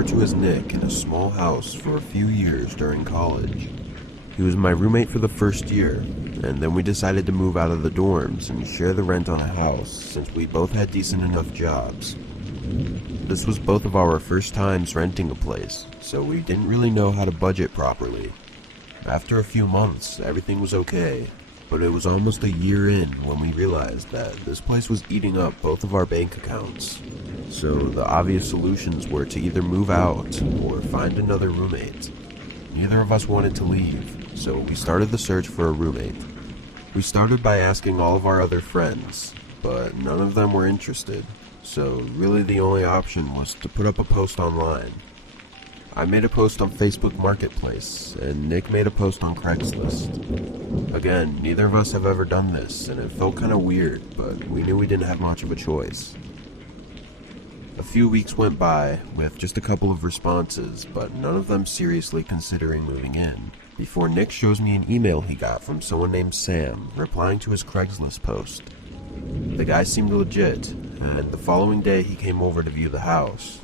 referred to as Nick, in a small house for a few years during college. He was my roommate for the first year, and then we decided to move out of the dorms and share the rent on a house since we both had decent enough jobs. This was both of our first times renting a place, so we didn't really know how to budget properly. After a few months, everything was okay, but it was almost a year in when we realized that this place was eating up both of our bank accounts. So the obvious solutions were to either move out or find another roommate. Neither of us wanted to leave, so we started the search for a roommate. We started by asking all of our other friends, but none of them were interested, so really the only option was to put up a post online. I made a post on Facebook Marketplace, and Nick made a post on Craigslist. Again, neither of us have ever done this, and it felt kinda weird, but we knew we didn't have much of a choice. A few weeks went by, with just a couple of responses, but none of them seriously considering moving in, before Nick shows me an email he got from someone named Sam, replying to his Craigslist post. The guy seemed legit, and the following day he came over to view the house.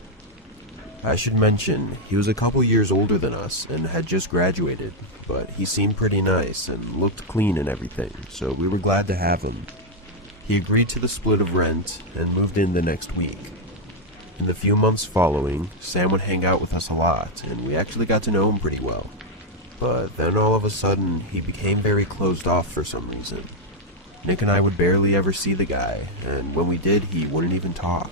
I should mention, he was a couple years older than us and had just graduated, but he seemed pretty nice and looked clean and everything, so we were glad to have him. He agreed to the split of rent and moved in the next week. In the few months following, Sam would hang out with us a lot, and we actually got to know him pretty well. But then all of a sudden, he became very closed off for some reason. Nick and I would barely ever see the guy, and when we did, he wouldn't even talk.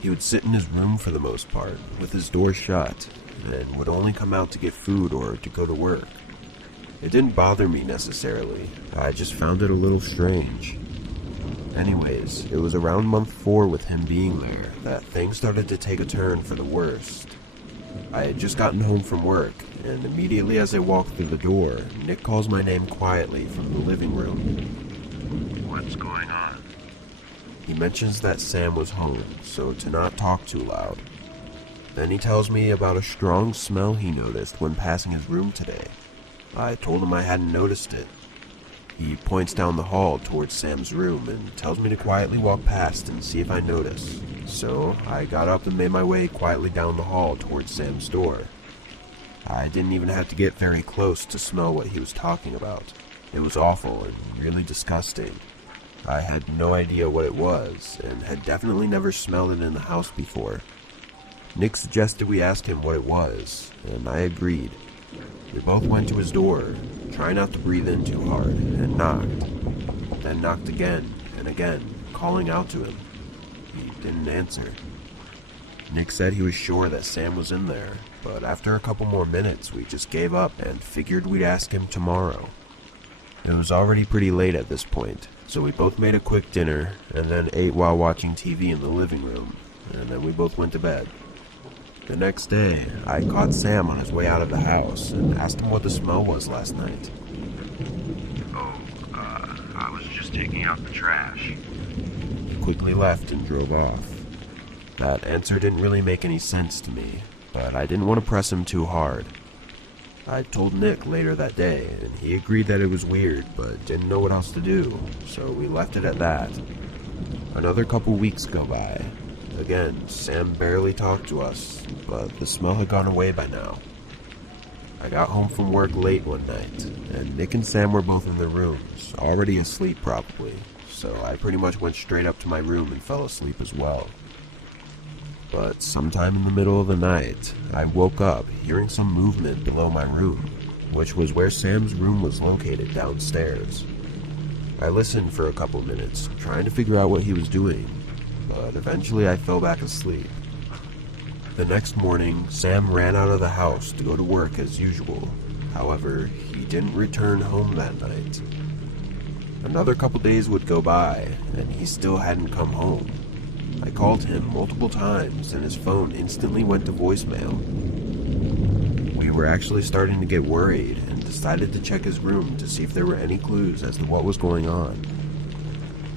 He would sit in his room for the most part, with his door shut, and would only come out to get food or to go to work. It didn't bother me necessarily, I just found it a little strange. Anyways, it was around month 4 with him being there that things started to take a turn for the worst. I had just gotten home from work, and immediately as I walked through the door, Nick calls my name quietly from the living room. What's going on? He mentions that Sam was home, so to not talk too loud. Then he tells me about a strong smell he noticed when passing his room today. I told him I hadn't noticed it. He points down the hall towards Sam's room and tells me to quietly walk past and see if I notice. So I got up and made my way quietly down the hall towards Sam's door. I didn't even have to get very close to smell what he was talking about. It was awful and really disgusting. I had no idea what it was, and had definitely never smelled it in the house before. Nick suggested we ask him what it was, and I agreed. We both went to his door, trying not to breathe in too hard, and knocked. Then knocked again and again, calling out to him. He didn't answer. Nick said he was sure that Sam was in there, but after a couple more minutes we just gave up and figured we'd ask him tomorrow. It was already pretty late at this point, so we both made a quick dinner and then ate while watching TV in the living room, and then we both went to bed. The next day, I caught Sam on his way out of the house and asked him what the smell was last night. I was just taking out the trash. He quickly left and drove off. That answer didn't really make any sense to me, but I didn't want to press him too hard. I told Nick later that day, and he agreed that it was weird, but didn't know what else to do, so we left it at that. Another couple weeks go by. Again, Sam barely talked to us, but the smell had gone away by now. I got home from work late one night, and Nick and Sam were both in their rooms, already asleep probably, so I pretty much went straight up to my room and fell asleep as well. But sometime in the middle of the night, I woke up hearing some movement below my room, which was where Sam's room was located downstairs. I listened for a couple minutes, trying to figure out what he was doing, but eventually I fell back asleep. The next morning, Sam ran out of the house to go to work as usual. However, he didn't return home that night. Another couple days would go by, and he still hadn't come home. I called him multiple times, and his phone instantly went to voicemail. We were actually starting to get worried, and decided to check his room to see if there were any clues as to what was going on.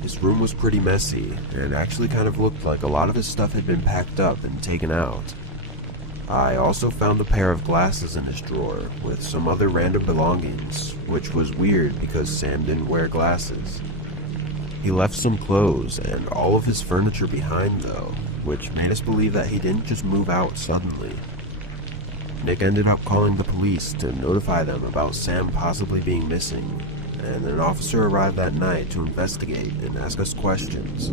His room was pretty messy, and actually kind of looked like a lot of his stuff had been packed up and taken out. I also found a pair of glasses in his drawer, with some other random belongings, which was weird because Sam didn't wear glasses. He left some clothes and all of his furniture behind though, which made us believe that he didn't just move out suddenly. Nick ended up calling the police to notify them about Sam possibly being missing, and an officer arrived that night to investigate and ask us questions.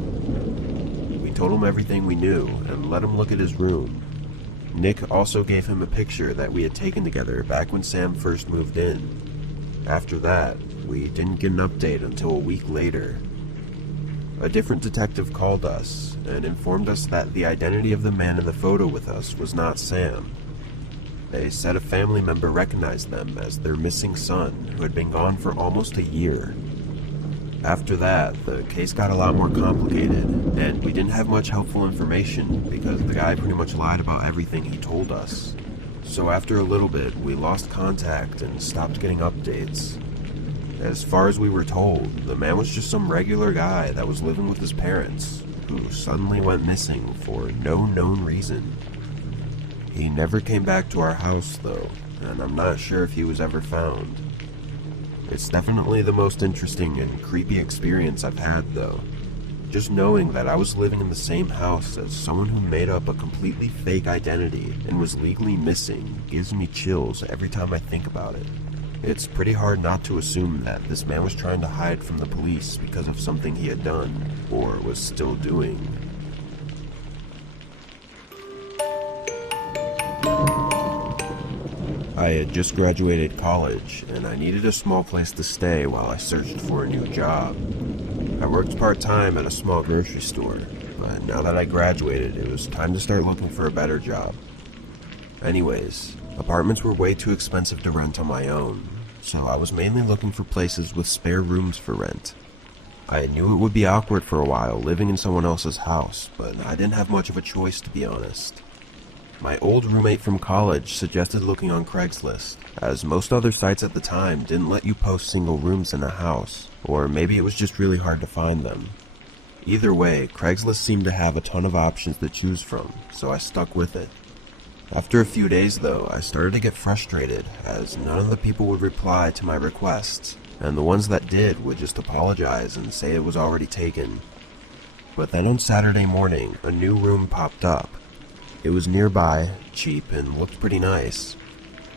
We told him everything we knew and let him look at his room. Nick also gave him a picture that we had taken together back when Sam first moved in. After that, we didn't get an update until a week later. A different detective called us and informed us that the identity of the man in the photo with us was not Sam. They said a family member recognized them as their missing son, who had been gone for almost a year. After that, the case got a lot more complicated, and we didn't have much helpful information because the guy pretty much lied about everything he told us. So after a little bit, we lost contact and stopped getting updates. As far as we were told, the man was just some regular guy that was living with his parents, who suddenly went missing for no known reason. He never came back to our house though, and I'm not sure if he was ever found. It's definitely the most interesting and creepy experience I've had though. Just knowing that I was living in the same house as someone who made up a completely fake identity and was legally missing gives me chills every time I think about it. It's pretty hard not to assume that this man was trying to hide from the police because of something he had done, or was still doing. I had just graduated college, and I needed a small place to stay while I searched for a new job. I worked part-time at a small grocery store, but now that I graduated, it was time to start looking for a better job. Anyways, apartments were way too expensive to rent on my own, so I was mainly looking for places with spare rooms for rent. I knew it would be awkward for a while living in someone else's house, but I didn't have much of a choice to be honest. My old roommate from college suggested looking on Craigslist, as most other sites at the time didn't let you post single rooms in a house, or maybe it was just really hard to find them. Either way, Craigslist seemed to have a ton of options to choose from, so I stuck with it. After a few days though, I started to get frustrated, as none of the people would reply to my requests, and the ones that did would just apologize and say it was already taken. But then on Saturday morning, a new room popped up. It was nearby, cheap, and looked pretty nice.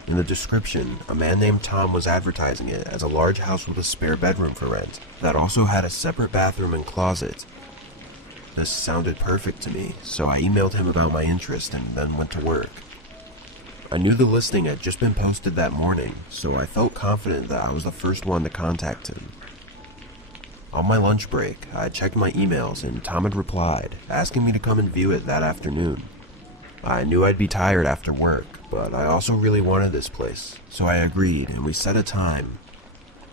In the description, a man named Tom was advertising it as a large house with a spare bedroom for rent that also had a separate bathroom and closet. This sounded perfect to me, so I emailed him about my interest and then went to work. I knew the listing had just been posted that morning, so I felt confident that I was the first one to contact him. On my lunch break, I checked my emails and Tom had replied, asking me to come and view it that afternoon. I knew I'd be tired after work, but I also really wanted this place, so I agreed and we set a time.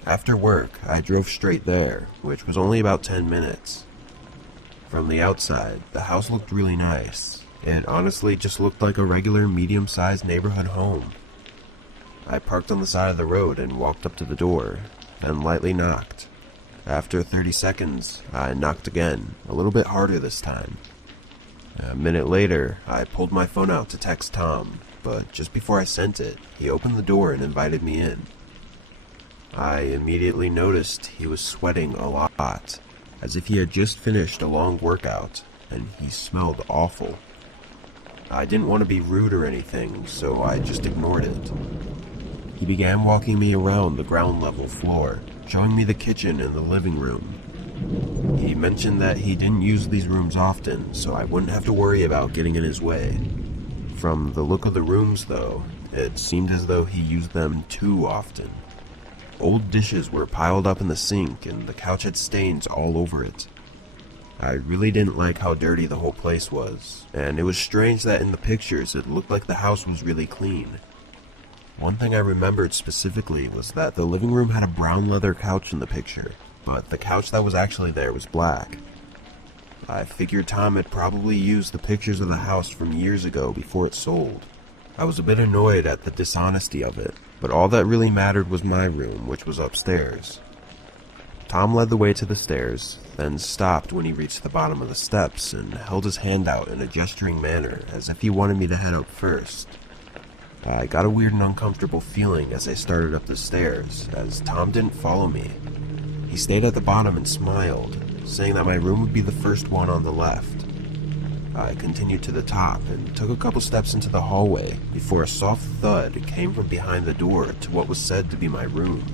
After work, I drove straight there, which was only about 10 minutes. From the outside, the house looked really nice. It honestly just looked like a regular medium-sized neighborhood home. I parked on the side of the road and walked up to the door, then lightly knocked. After 30 seconds, I knocked again, a little bit harder this time. A minute later, I pulled my phone out to text Tom, but just before I sent it, he opened the door and invited me in. I immediately noticed he was sweating a lot, as if he had just finished a long workout, and he smelled awful. I didn't want to be rude or anything, so I just ignored it. He began walking me around the ground level floor, showing me the kitchen and the living room. He mentioned that he didn't use these rooms often, so I wouldn't have to worry about getting in his way. From the look of the rooms though, it seemed as though he used them too often. Old dishes were piled up in the sink and the couch had stains all over it. I really didn't like how dirty the whole place was, and it was strange that in the pictures it looked like the house was really clean. One thing I remembered specifically was that the living room had a brown leather couch in the picture, but the couch that was actually there was black. I figured Tom had probably used the pictures of the house from years ago before it sold. I was a bit annoyed at the dishonesty of it, but all that really mattered was my room, which was upstairs. Tom led the way to the stairs, then stopped when he reached the bottom of the steps and held his hand out in a gesturing manner as if he wanted me to head up first. I got a weird and uncomfortable feeling as I started up the stairs, as Tom didn't follow me. He stayed at the bottom and smiled, saying that my room would be the first one on the left. I continued to the top and took a couple steps into the hallway before a soft thud came from behind the door to what was said to be my room.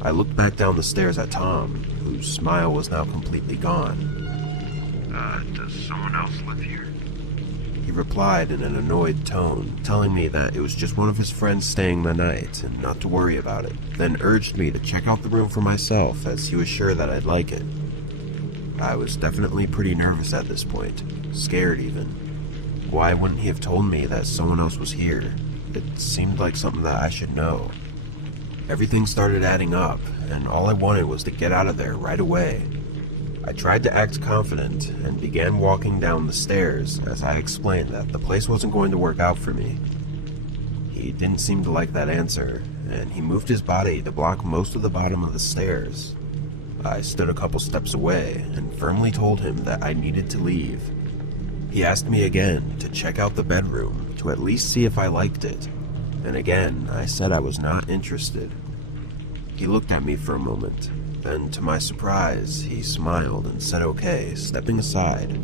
I looked back down the stairs at Tom, whose smile was now completely gone. Does someone else live here? He replied in an annoyed tone, telling me that it was just one of his friends staying the night and not to worry about it, then urged me to check out the room for myself as he was sure that I'd like it. I was definitely pretty nervous at this point, scared even. Why wouldn't he have told me that someone else was here? It seemed like something that I should know. Everything started adding up, and all I wanted was to get out of there right away. I tried to act confident and began walking down the stairs as I explained that the place wasn't going to work out for me. He didn't seem to like that answer, and he moved his body to block most of the bottom of the stairs. I stood a couple steps away and firmly told him that I needed to leave. He asked me again to check out the bedroom to at least see if I liked it, and again I said I was not interested. He looked at me for a moment. Then, to my surprise, he smiled and said okay, stepping aside.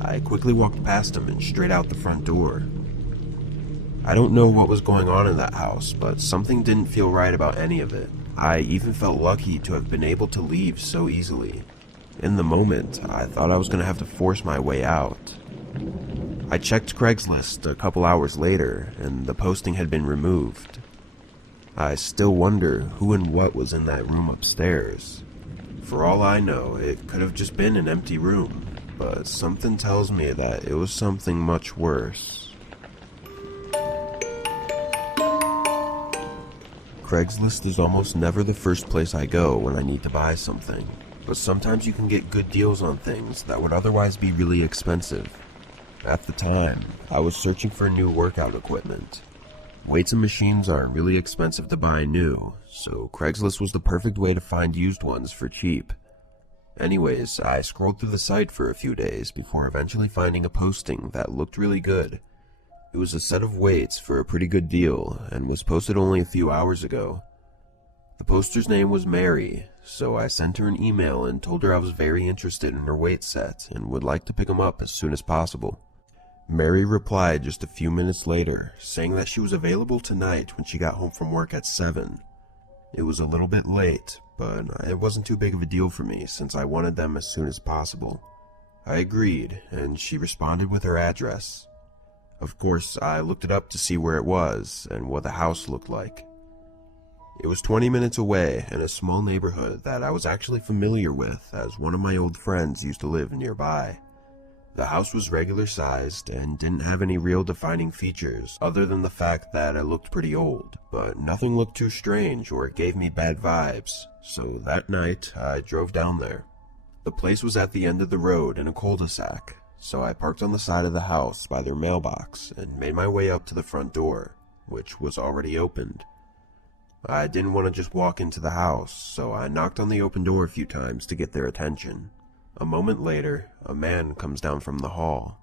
I quickly walked past him and straight out the front door. I don't know what was going on in that house, but something didn't feel right about any of it. I even felt lucky to have been able to leave so easily. In the moment, I thought I was going to have to force my way out. I checked Craigslist a couple hours later, and the posting had been removed. I still wonder who and what was in that room upstairs. For all I know, it could have just been an empty room, but something tells me that it was something much worse. Craigslist is almost never the first place I go when I need to buy something, but sometimes you can get good deals on things that would otherwise be really expensive. At the time, I was searching for new workout equipment. Weights and machines are really expensive to buy new, so Craigslist was the perfect way to find used ones for cheap. Anyways, I scrolled through the site for a few days before eventually finding a posting that looked really good. It was a set of weights for a pretty good deal and was posted only a few hours ago. The poster's name was Mary, so I sent her an email and told her I was very interested in her weight set and would like to pick them up as soon as possible. Mary replied just a few minutes later, saying that she was available tonight when she got home from work at 7. It was a little bit late, but it wasn't too big of a deal for me since I wanted them as soon as possible. I agreed, and she responded with her address. Of course, I looked it up to see where it was and what the house looked like. It was 20 minutes away in a small neighborhood that I was actually familiar with, as one of my old friends used to live nearby. The house was regular sized and didn't have any real defining features other than the fact that it looked pretty old, but nothing looked too strange or gave me bad vibes, so that night I drove down there. The place was at the end of the road in a cul-de-sac, so I parked on the side of the house by their mailbox and made my way up to the front door, which was already opened. I didn't want to just walk into the house, so I knocked on the open door a few times to get their attention. A moment later, a man comes down from the hall.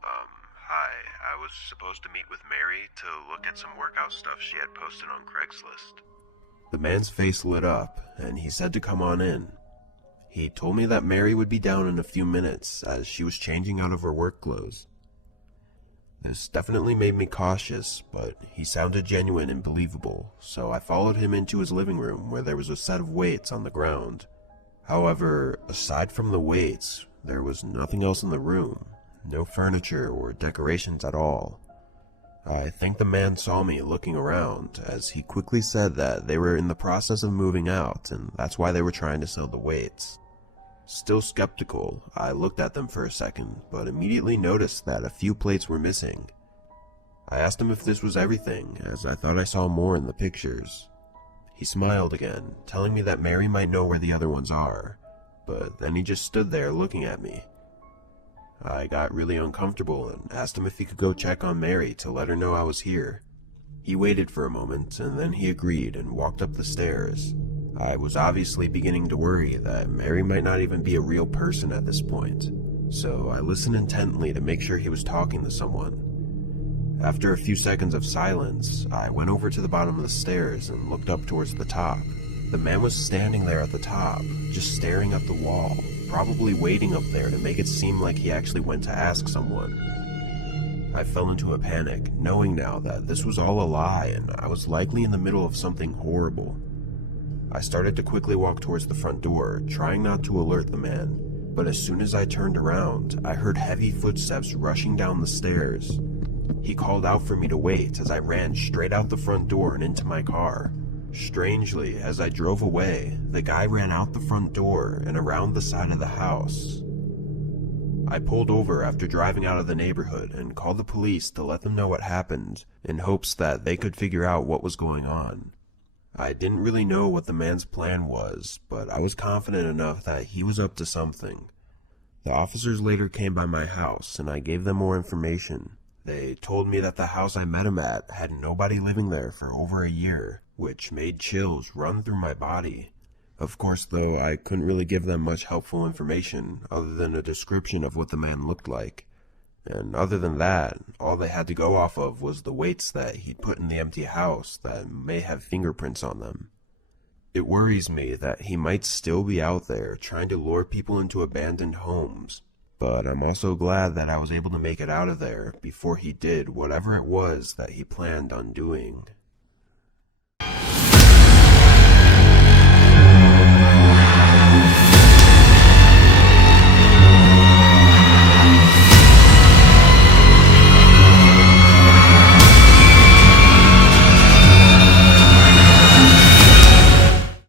Hi, I was supposed to meet with Mary to look at some workout stuff she had posted on Craigslist. The man's face lit up, and he said to come on in. He told me that Mary would be down in a few minutes, as she was changing out of her work clothes. This definitely made me cautious, but he sounded genuine and believable, so I followed him into his living room where there was a set of weights on the ground. However, aside from the weights, there was nothing else in the room, no furniture or decorations at all. I think the man saw me looking around, as he quickly said that they were in the process of moving out, and that's why they were trying to sell the weights. Still skeptical, I looked at them for a second, but immediately noticed that a few plates were missing. I asked him if this was everything, as I thought I saw more in the pictures. He smiled again, telling me that Mary might know where the other ones are, but then he just stood there looking at me. I got really uncomfortable and asked him if he could go check on Mary to let her know I was here. He waited for a moment, and then he agreed and walked up the stairs. I was obviously beginning to worry that Mary might not even be a real person at this point, so I listened intently to make sure he was talking to someone. After a few seconds of silence, I went over to the bottom of the stairs and looked up towards the top. The man was standing there at the top, just staring at the wall. probably waiting up there to make it seem like he actually went to ask someone. I fell into a panic, knowing now that this was all a lie and I was likely in the middle of something horrible. I started to quickly walk towards the front door, trying not to alert the man, but as soon as I turned around, I heard heavy footsteps rushing down the stairs. He called out for me to wait as I ran straight out the front door and into my car. Strangely, as I drove away, the guy ran out the front door and around the side of the house. I pulled over after driving out of the neighborhood and called the police to let them know what happened, in hopes that they could figure out what was going on. I didn't really know what the man's plan was, but I was confident enough that he was up to something. The officers later came by my house and I gave them more information. They told me that the house I met him at had nobody living there for over a year, which made chills run through my body. Of course, though, I couldn't really give them much helpful information other than a description of what the man looked like. And other than that, all they had to go off of was the weights that he'd put in the empty house that may have fingerprints on them. It worries me that he might still be out there trying to lure people into abandoned homes, but I'm also glad that I was able to make it out of there before he did whatever it was that he planned on doing.